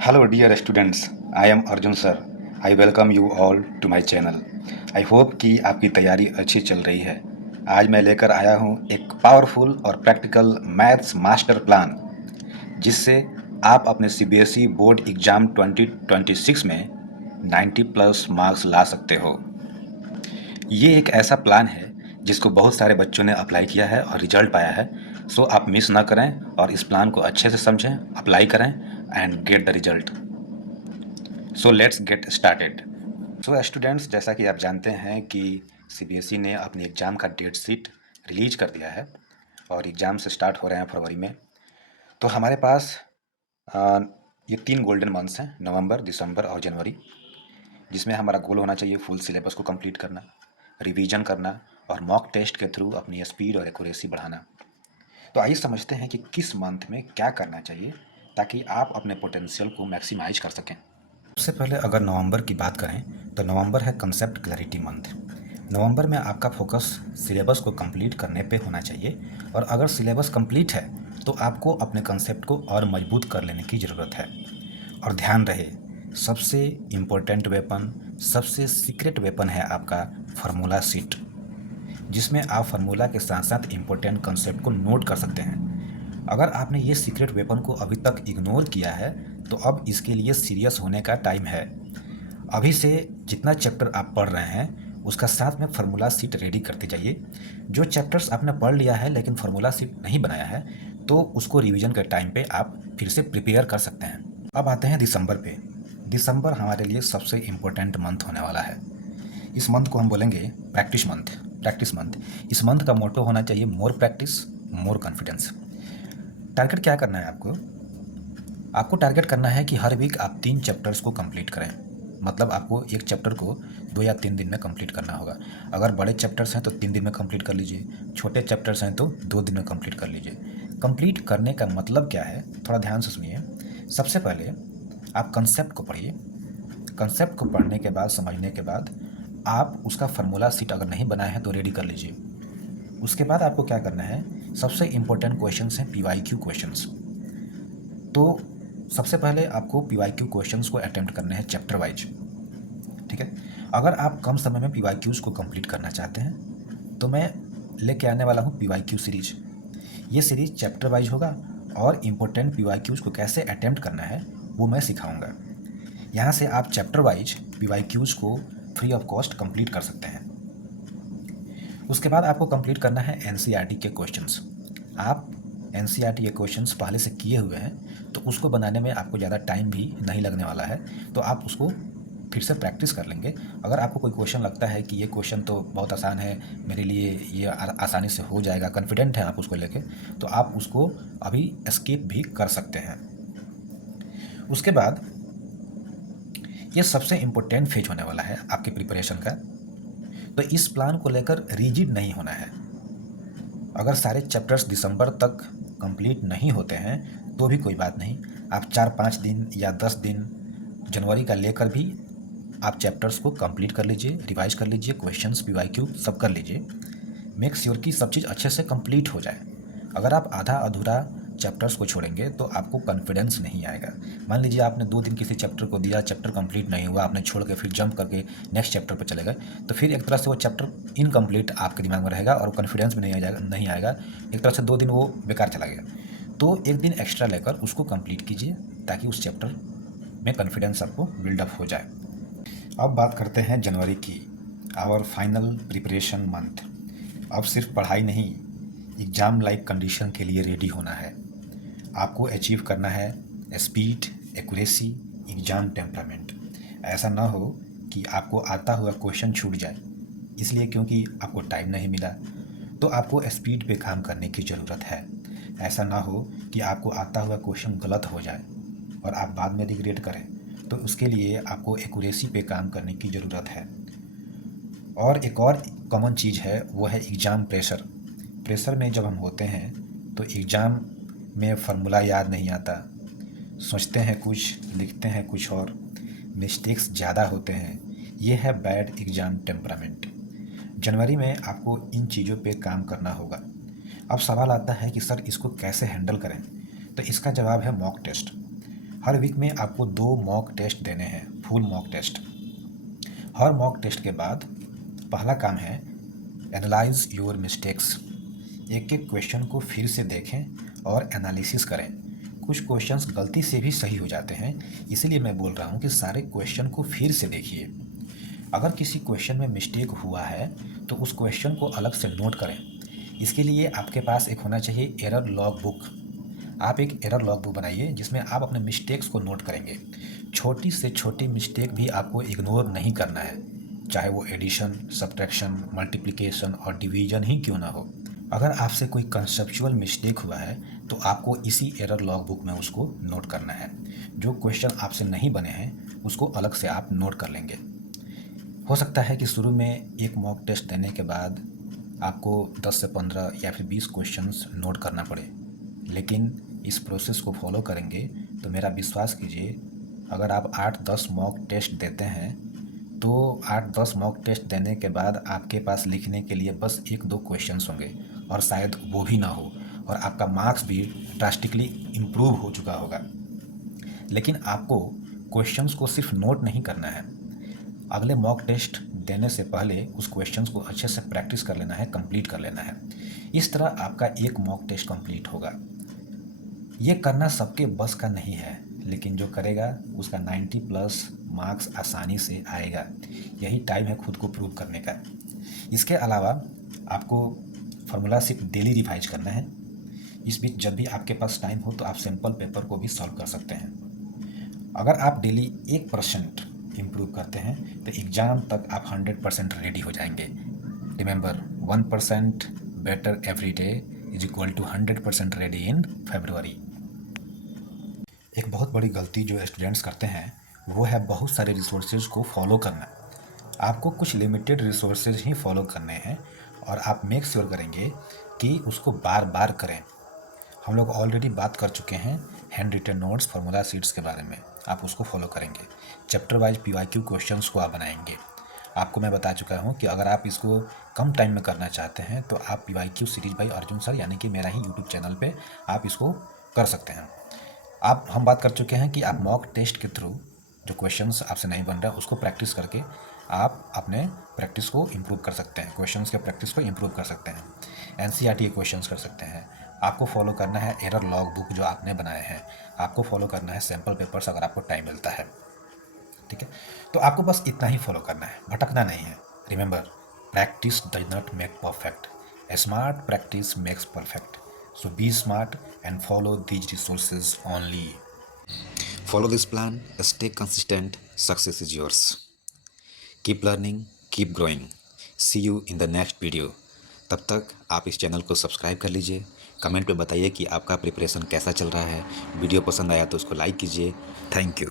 Hello, dear students. I am Arjun sir. I welcome you all to my channel. I hope कि आपकी तैयारी अच्छी चल रही है। आज मैं लेकर आया हूँ एक पावरफुल और प्रैक्टिकल मैथ्स मास्टर प्लान, जिससे आप अपने सीबीएसई बोर्ड एग्जाम 2026 में 90 प्लस मार्क्स ला सकते हो। ये एक ऐसा प्लान है जिसको बहुत सारे बच्चों ने अप्लाई किया है और रिजल्ट पाया है। सो आप मिस ना करें और इस प्लान को अच्छे से समझें, अप्लाई करें and get the result. So let's get started. So students, जैसा कि आप जानते हैं कि सीबीएसई ने अपनी एग्ज़ाम का डेट शीट रिलीज कर दिया है और एग्ज़ाम से स्टार्ट हो रहे हैं फरवरी में। तो हमारे पास अ, ये 3 गोल्डन मंथ्स हैं, नवंबर, दिसंबर और जनवरी, जिसमें हमारा गोल होना चाहिए फुल सिलेबस को कंप्लीट करना, रिवीजन करना और मॉक टेस्ट के थ्रू अपनी स्पीड और एक्यूरेसी बढ़ाना। तो आइए समझते हैं कि किस मंथ में क्या करना चाहिए ताकि आप अपने पोटेंशियल को मैक्सिमाइज कर सकें। सबसे पहले अगर नवंबर की बात करें तो नवंबर है कंसेप्ट क्लैरिटी मंथ। नवंबर में आपका फोकस सिलेबस को कंप्लीट करने पे होना चाहिए और अगर सिलेबस कंप्लीट है तो आपको अपने कंसेप्ट को और मजबूत कर लेने की ज़रूरत है। और ध्यान रहे, सबसे इम्पोर्टेंट वेपन, सबसे सीक्रेट वेपन है आपका फार्मूला शीट, जिसमें आप फार्मूला के साथ साथ इम्पोर्टेंट कंसेप्ट को नोट कर सकते हैं। अगर आपने ये सीक्रेट वेपन को अभी तक इग्नोर किया है तो अब इसके लिए सीरियस होने का टाइम है। अभी से जितना चैप्टर आप पढ़ रहे हैं उसका साथ में फार्मूला शीट रेडी करते जाइए। जो चैप्टर्स आपने पढ़ लिया है लेकिन फार्मूला शीट नहीं बनाया है तो उसको रिवीजन के टाइम पे आप फिर से प्रिपेयर कर सकते हैं। अब आते हैं दिसंबर पे। दिसंबर हमारे लिए सबसे इम्पोर्टेंट मंथ होने वाला है। इस मंथ को हम बोलेंगे प्रैक्टिस मंथ। प्रैक्टिस मंथ, इस मंथ का मोटो होना चाहिए more practice more confidence. Target क्या करना है आपको? आपको टारगेट करना है कि हर वीक आप 3 चैप्टर्स को कंप्लीट करें। मतलब आपको एक चैप्टर को 2 या 3 दिन में कंप्लीट करना होगा। अगर बड़े चैप्टर्स हैं तो 3 दिन में कंप्लीट कर लीजिए, छोटे चैप्टर्स हैं तो 2 दिन में कंप्लीट कर लीजिए। कंप्लीट करने का मतलब क्या है, थोड़ा ध्यान से सुनिए। सबसे पहले आप कंसेप्ट को पढ़िए। कंसेप्ट को पढ़ने के बाद, समझने के बाद आप उसका फार्मूला शीट अगर नहीं बनाए हैं तो रेडी कर लीजिए। उसके बाद आपको क्या करना है, सबसे इम्पोर्टेंट क्वेश्चंस हैं पीवाईक्यू क्वेश्चंस। तो सबसे पहले आपको पीवाईक्यू क्वेश्चंस को अटेम्प्ट करने हैं चैप्टर वाइज। ठीक है, अगर आप कम समय में पीवाईक्यूज़ को कंप्लीट करना चाहते हैं तो मैं लेके आने वाला हूँ पीवाईक्यू सीरीज। ये सीरीज चैप्टर वाइज होगा और इम्पोर्टेंट पीवाईक्यूज़ को कैसे अटेम्प्ट करना है वो मैं सिखाऊंगा। यहाँ से आप चैप्टर वाइज पीवाईक्यूज़ को फ्री ऑफ कॉस्ट कंप्लीट कर सकते हैं। उसके बाद आपको कंप्लीट करना है एनसीईआरटी के क्वेश्चंस। आप एनसीईआरटी के क्वेश्चंस पहले से किए हुए हैं तो उसको बनाने में आपको ज़्यादा टाइम भी नहीं लगने वाला है, तो आप उसको फिर से प्रैक्टिस कर लेंगे। अगर आपको कोई क्वेश्चन लगता है कि ये क्वेश्चन तो बहुत आसान है, मेरे लिए ये आसानी से हो जाएगा, कॉन्फिडेंट हैं आप उसको लेके, तो आप उसको अभी स्किप भी कर सकते हैं। उसके बाद ये सबसे इम्पोर्टेंट फेज होने वाला है आपके प्रिपरेशन का। तो इस प्लान को लेकर रिजिड नहीं होना है। अगर सारे चैप्टर्स दिसंबर तक कंप्लीट नहीं होते हैं तो भी कोई बात नहीं, आप 4-5 दिन या 10 दिन जनवरी का लेकर भी आप चैप्टर्स को कंप्लीट कर लीजिए, रिवाइज कर लीजिए, क्वेश्चंस पीवाईक्यू सब कर लीजिए। मेक श्योर कि सब चीज़ अच्छे से कंप्लीट हो जाए। अगर आप आधा अधूरा चैप्टर्स को छोड़ेंगे तो आपको कॉन्फिडेंस नहीं आएगा। मान लीजिए आपने 2 दिन किसी चैप्टर को दिया, चैप्टर कंप्लीट नहीं हुआ, आपने छोड़ के फिर जंप करके नेक्स्ट चैप्टर पर चले गए, तो फिर एक तरह से वो चैप्टर इनकम्प्लीट आपके दिमाग में रहेगा और कॉन्फिडेंस भी नहीं आएगा। एक तरह से 2 दिन वो बेकार चला गया। तो 1 दिन एक्स्ट्रा लेकर उसको कंप्लीट कीजिए ताकि उस चैप्टर में कॉन्फिडेंस आपको बिल्डअप हो जाए। अब बात करते हैं जनवरी की, आवर फाइनल प्रिपरेशन मंथ। अब सिर्फ पढ़ाई नहीं, एग्ज़ाम लाइक कंडीशन के लिए रेडी होना है। आपको अचीव करना है स्पीड, एक्यूरेसी, एग्ज़ाम टेम्परामेंट। ऐसा ना हो कि आपको आता हुआ क्वेश्चन छूट जाए इसलिए क्योंकि आपको टाइम नहीं मिला। तो आपको स्पीड पे काम करने की ज़रूरत है। ऐसा ना हो कि आपको आता हुआ क्वेश्चन गलत हो जाए और आप बाद में रिग्रेट करें। तो उसके लिए आपको एक्यूरेसी पे काम करने की ज़रूरत है। और एक और कॉमन चीज़ है, वो है एग्ज़ाम प्रेशर। प्रेशर में जब हम होते हैं तो एग्ज़ाम में फार्मूला याद नहीं आता, सोचते हैं कुछ, लिखते हैं कुछ और, मिस्टेक्स ज़्यादा होते हैं। ये है बैड एग्ज़ाम टेम्परामेंट। जनवरी में आपको इन चीज़ों पे काम करना होगा। अब सवाल आता है कि सर इसको कैसे हैंडल करें, तो इसका जवाब है मॉक टेस्ट। हर वीक में आपको 2 मॉक टेस्ट देने हैं, फुल मॉक टेस्ट। हर मॉक टेस्ट के बाद पहला काम है एनालाइज योर मिस्टेक्स। एक एक क्वेश्चन को फिर से देखें और एनालिसिस करें। कुछ क्वेश्चंस गलती से भी सही हो जाते हैं, इसीलिए मैं बोल रहा हूँ कि सारे क्वेश्चन को फिर से देखिए। अगर किसी क्वेश्चन में मिस्टेक हुआ है तो उस क्वेश्चन को अलग से नोट करें। इसके लिए आपके पास एक होना चाहिए एरर लॉग बुक। आप एक एरर लॉग बुक बनाइए जिसमें आप अपने मिस्टेक्स को नोट करेंगे। छोटी से छोटी मिस्टेक भी आपको इग्नोर नहीं करना है, चाहे वो एडिशन, सब्ट्रैक्शन, मल्टीप्लिकेशन और डिवीजन ही क्यों ना हो। अगर आपसे कोई कंसेप्चुअल मिस्टेक हुआ है तो आपको इसी एरर लॉग बुक में उसको नोट करना है। जो क्वेश्चन आपसे नहीं बने हैं उसको अलग से आप नोट कर लेंगे। हो सकता है कि शुरू में एक मॉक टेस्ट देने के बाद आपको 10 से 15 या फिर 20 क्वेश्चंस नोट करना पड़े, लेकिन इस प्रोसेस को फॉलो करेंगे तो मेरा विश्वास कीजिए, अगर आप 8-10 मॉक टेस्ट देते हैं तो 8-10 मॉक टेस्ट देने के बाद आपके पास लिखने के लिए बस 1-2 क्वेश्चंस होंगे और शायद वो भी ना हो, और आपका मार्क्स भी ड्रास्टिकली इम्प्रूव हो चुका होगा। लेकिन आपको क्वेश्चंस को सिर्फ नोट नहीं करना है, अगले मॉक टेस्ट देने से पहले उस क्वेश्चंस को अच्छे से प्रैक्टिस कर लेना है, कंप्लीट कर लेना है। इस तरह आपका एक मॉक टेस्ट कंप्लीट होगा। ये करना सबके बस का नहीं है, लेकिन जो करेगा उसका 90+ मार्क्स आसानी से आएगा। यही टाइम है खुद को प्रूव करने का। इसके अलावा आपको फार्मूला शीट डेली रिवाइज करना है। इस बीच जब भी आपके पास टाइम हो तो आप सैम्पल पेपर को भी सॉल्व कर सकते हैं। अगर आप डेली 1% इम्प्रूव करते हैं तो एग्ज़ाम तक आप 100% रेडी हो जाएंगे। Remember, 1% better every day is equal to 100% ready in फरवरी। एक बहुत बड़ी गलती जो स्टूडेंट्स करते हैं वो है बहुत सारे रिसोर्सेज को फॉलो करना। आपको कुछ लिमिटेड रिसोर्सेज ही फॉलो करने हैं और आप मेक श्योर करेंगे कि उसको बार बार करें। हम लोग ऑलरेडी बात कर चुके हैं handwritten notes, formula sheets के बारे में। आप उसको फॉलो करेंगे। चैप्टर वाइज PYQ क्वेश्चंस को आप बनाएंगे। आपको मैं बता चुका हूँ कि अगर आप इसको कम टाइम में करना चाहते हैं तो आप PYQ series by Arjun sir, यानी कि मेरा ही यूट्यूब चैनल पे आप इसको कर सकते हैं। हम बात कर चुके हैं कि आप मॉक टेस्ट के थ्रू जो क्वेश्चंस आपसे नहीं बन रहा उसको प्रैक्टिस करके आप अपने प्रैक्टिस को इम्प्रूव कर सकते हैं, क्वेश्चंस के प्रैक्टिस को इम्प्रूव कर सकते हैं। NCERT के क्वेश्चंस कर सकते हैं। आपको फॉलो करना है एरर लॉग बुक जो आपने बनाए हैं। आपको फॉलो करना है सैम्पल पेपर्स अगर आपको टाइम मिलता है, ठीक है। तो आपको बस इतना ही फॉलो करना है, भटकना नहीं है। Remember, practice does not make perfect, a smart practice makes perfect. So be smart and follow these resources only. Follow this plan, stay consistent, success is yours. Keep learning, keep growing. See you in the next video. तब तक आप इस channel को subscribe कर लीजिए। Comment में बताइए कि आपका प्रिपरेशन कैसा चल रहा है। वीडियो पसंद आया तो उसको लाइक कीजिए। Thank you.